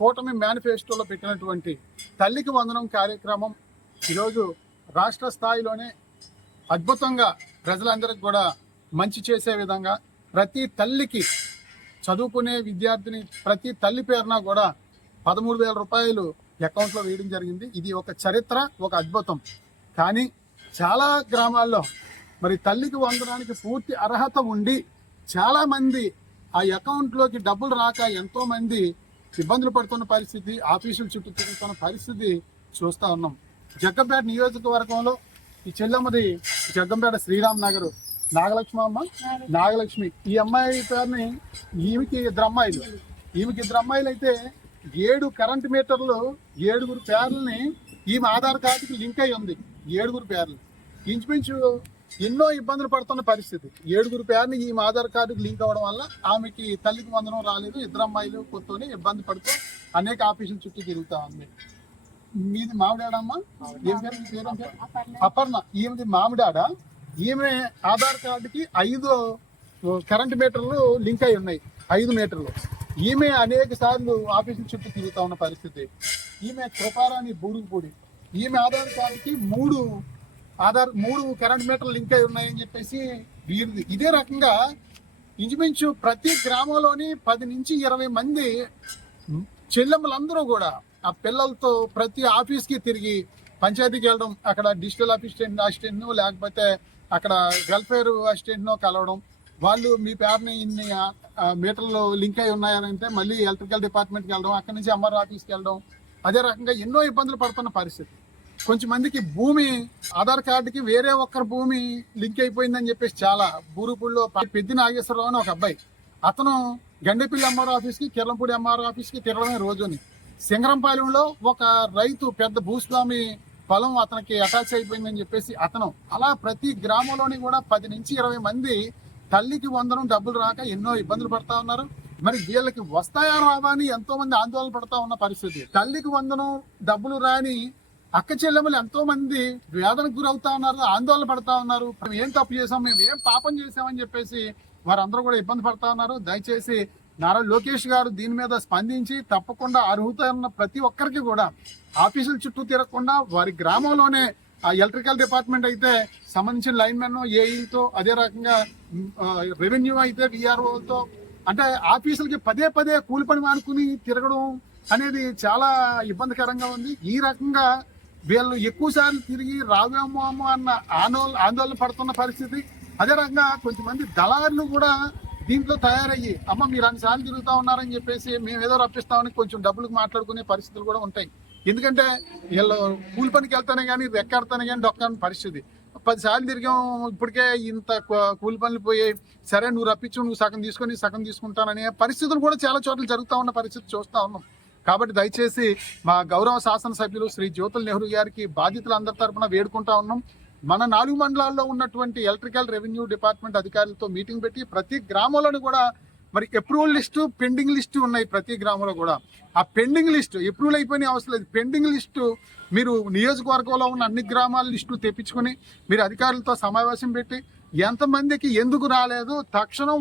కూటమి మేనిఫెస్టోలో పెట్టినటువంటి తల్లికి వందనం కార్యక్రమం ఈరోజు రాష్ట్ర స్థాయిలోనే అద్భుతంగా ప్రజలందరికీ కూడా మంచి చేసే విధంగా ప్రతి తల్లికి చదువుకునే విద్యార్థిని ప్రతి తల్లి పేరున కూడా 13,000 రూపాయలు అకౌంట్లో వేయడం జరిగింది. ఇది ఒక చరిత్ర, ఒక అద్భుతం. కానీ చాలా గ్రామాల్లో మరి తల్లికి వందనానికి పూర్తి అర్హత ఉండి చాలామంది ఆ అకౌంట్లోకి డబ్బులు రాక ఎంతోమంది ఇబ్బందులు పడుతున్న పరిస్థితి, ఆఫీసుల చుట్టూ తిరుగుతున్న పరిస్థితి చూస్తూ ఉన్నాం. జగ్గంపేట నియోజకవర్గంలో ఈ చెల్లమ్మది జగ్గంపేట శ్రీరామ్ నగర్ నాగలక్ష్మి. ఈ అమ్మాయి పేరుని ఈమెకి ఇద్దరు అమ్మాయిలు అయితే 7 కరెంట్ మీటర్లు 7 పేర్లని ఈమె ఆధార్ కార్డుకి లింక్ అయి ఉంది. 7 పేర్లు ఇంచుమించు ఎన్నో ఇబ్బందులు పడుతున్న పరిస్థితి. 7 పేర్ని ఈమె ఆధార్ కార్డుకి లింక్ అవ్వడం వల్ల ఆమెకి తల్లికి వందనం రాలేదు. 2 అమ్మాయిలు కొత్తని ఇబ్బంది పడుతూ అనేక ఆఫీసుల చుట్టూ తిరుగుతా ఉంది. మీది మామిడాడమ్మా? ఏం పేరు? మీ పేరు అపర్ణ. ఈమెది మామిడాడ. ఈమె ఆధార్ కార్డుకి 5 కరెంట్ మీటర్లు లింక్ అయి ఉన్నాయి. 5 మీటర్లు. ఈమె అనేక సార్లు ఆఫీసుల చుట్టూ తిరుగుతా ఉన్న పరిస్థితి. ఈమె కృపారాణి బూరుగుపూడి. ఈమె ఆధార్ కార్డుకి 3 కరెంట్ మీటర్లు లింక్ అయి ఉన్నాయని చెప్పేసి వీరిది. ఇదే రకంగా ఇంచుమించు ప్రతి గ్రామంలోని 10 నుంచి 20 మంది చెల్లెమ్మలందరూ కూడా ఆ పిల్లలతో ప్రతి ఆఫీస్కి తిరిగి పంచాయతీకి వెళ్ళడం, అక్కడ డిజిటల్ అసిస్టెంట్ను లేకపోతే అక్కడ వెల్ఫేర్ అసిస్టెంట్నో కలవడం. వాళ్ళు మీ పేరుని ఇన్ని మీటర్లు లింక్ అయి ఉన్నాయని అంటే మళ్ళీ ఎలక్ట్రికల్ డిపార్ట్మెంట్కి వెళ్ళడం, అక్కడి నుంచి ఎంఆర్ఓ ఆఫీస్కి వెళ్ళడం. అదే రకంగా ఎన్నో ఇబ్బందులు పడుతున్న పరిస్థితి. కొంచెం మందికి భూమి ఆధార్ కార్డుకి వేరే ఒక్కరి భూమి లింక్ అయిపోయిందని చెప్పేసి చాలా బూరుపూడిలో పెద్ది నాగేశ్వరరావు అని ఒక అబ్బాయి, అతను గండేపల్లి ఎంఆర్ఓ ఆఫీస్కి కిర్లంపూడి ఎంఆర్ఓ ఆఫీస్కి తిరగడమే రోజుని. సింగరంపాలెంలో ఒక రైతు పెద్ద భూస్వామి పొలం అతనికి అటాచ్ అయిపోయిందని చెప్పేసి అతను. అలా ప్రతి గ్రామంలోని కూడా 10 నుంచి 20 మంది తల్లికి వందనం డబ్బులు రాక ఎన్నో ఇబ్బందులు పడతా ఉన్నారు. మరి వీళ్ళకి వస్తాయా రావా అని ఎంతో మంది ఆందోళన పడతా ఉన్న పరిస్థితి. తల్లికి వందనం డబ్బులు రాని అక్క చెల్లెమ్మలు ఎంతో మంది వేదనకు గురవుతా ఉన్నారు, ఆందోళన పడతా ఉన్నారు. మేము ఏం తప్పు చేసాం, మేము ఏం పాపం చేసామని చెప్పేసి వారందరూ కూడా ఇబ్బంది పడతా ఉన్నారు. దయచేసి నారా లోకేష్ గారు దీని మీద స్పందించి తప్పకుండా అర్హత ఉన్న ప్రతి ఒక్కరికి కూడా ఆఫీసుల చుట్టూ తిరగకుండా వారి గ్రామంలోనే ఆ ఎలక్ట్రికల్ డిపార్ట్మెంట్ అయితే సంబంధించిన లైన్మెన్ ఏఈలతో, అదే రకంగా రెవెన్యూ అయితే విఆర్ఓలతో, అంటే ఆఫీసులకి పదే కూలి పని మానుకుని తిరగడం అనేది చాలా ఇబ్బందికరంగా ఉంది. ఈ రకంగా వీళ్ళు ఎక్కువ సార్లు తిరిగి రావేమో అన్న ఆందోళన పడుతున్న పరిస్థితి. అదే రకంగా కొంతమంది దళారులు కూడా దీంట్లో తయారయ్యి అమ్మ మీరు అన్నిసార్లు తిరుగుతా ఉన్నారని చెప్పేసి మేము ఏదో రప్పిస్తామని కొంచెం డబ్బులకు మాట్లాడుకునే పరిస్థితులు కూడా ఉంటాయి. ఎందుకంటే వీళ్ళు కూలి పనికి వెళ్తానే కానీ రెక్కాడితేనే కానీ దొక్కని పరిస్థితి. 10 సార్లు తిరిగాం, ఇప్పటికే ఇంత కూలి పనులు పోయి, సరే నువ్వు రప్పించు, నువ్వు సగం తీసుకొని సగం తీసుకుంటాననే పరిస్థితులు కూడా చాలా చోట్ల జరుగుతూ ఉన్న పరిస్థితి చూస్తూ ఉన్నాం. కాబట్టి దయచేసి మా గౌరవ శాసనసభ్యులు శ్రీ జ్యోతుల నెహ్రూ గారికి బాధితులందరి తరఫున వేడుకుంటా ఉన్నాం. మన 4 మండలాల్లో ఉన్నటువంటి ఎలక్ట్రికల్ రెవెన్యూ డిపార్ట్మెంట్ అధికారులతో మీటింగ్ పెట్టి ప్రతి గ్రామంలోని కూడా మరి అప్రూవల్ లిస్టు, పెండింగ్ లిస్టు ఉన్నాయి. ప్రతి గ్రామంలో కూడా ఆ పెండింగ్ లిస్టు అప్రూవల్ అయిపోయిన అవసరం లేదు. పెండింగ్ లిస్టు మీరు నియోజకవర్గంలో ఉన్న అన్ని గ్రామాల లిస్టులు తెప్పించుకొని మీరు అధికారులతో సమావేశం పెట్టి ఎంతమందికి ఎందుకు రాలేదు తక్షణం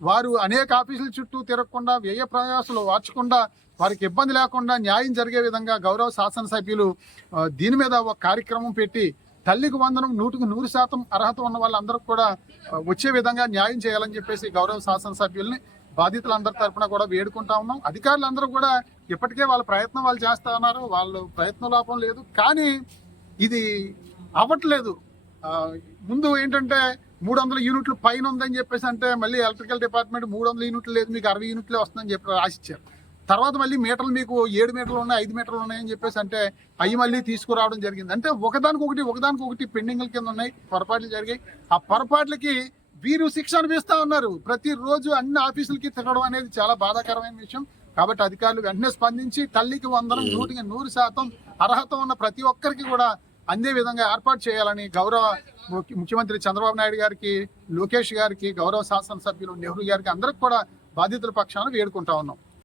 వారు అనేక ఆఫీసుల చుట్టూ తిరగకుండా వ్యయ ప్రయాసాలు వార్చకుండా వారికి ఇబ్బంది లేకుండా న్యాయం జరిగే విధంగా గౌరవ శాసనసభ్యులు దీని మీద ఒక కార్యక్రమం పెట్టి తల్లికి వందనం 100% అర్హత ఉన్న వాళ్ళందరికీ కూడా వచ్చే విధంగా న్యాయం చేయాలని చెప్పేసి గౌరవ శాసనసభ్యుల్ని బాధితులందరి తరఫున కూడా వేడుకుంటా ఉన్నాం. అధికారులందరూ కూడా ఇప్పటికే వాళ్ళ ప్రయత్నం వాళ్ళు చేస్తా ఉన్నారు, వాళ్ళు ప్రయత్న లోపం లేదు. కానీ ఇది అవ్వట్లేదు. ముందు ఏంటంటే 300 యూనిట్లు పైన ఉందని చెప్పేసి అంటే మళ్ళీ ఎలక్ట్రికల్ డిపార్ట్మెంట్ 300 యూనిట్లు లేదు, మీకు 60 యూనిట్లే వస్తుందని చెప్పి రాసిచ్చారు. తర్వాత మళ్ళీ మీటర్లు మీకు 7 మీటర్లు ఉన్నాయి, 5 మీటర్లు ఉన్నాయని చెప్పేసి అంటే అవి మళ్ళీ తీసుకురావడం జరిగింది. అంటే ఒకదానికొకటి పెండింగ్ల కింద ఉన్నాయి, పొరపాట్లు జరిగాయి. ఆ పొరపాట్లకి వీరు శిక్ష అనిపిస్తా ఉన్నారు. ప్రతిరోజు అన్ని ఆఫీసులకి తిరగడం అనేది చాలా బాధాకరమైన విషయం. కాబట్టి అధికారులు వెంటనే స్పందించి తల్లికి వందనం 100% అర్హత ఉన్న ప్రతి ఒక్కరికి కూడా అందే విధంగా ఏర్పాటు చేయాలని గౌరవ ముఖ్యమంత్రి చంద్రబాబు నాయుడు గారికి, లోకేష్ గారికి, గౌరవ శాసనసభ్యులు నెహ్రూ గారికి అందరికి కూడా బాధితుల పక్షాన వేడుకుంటా ఉన్నాం.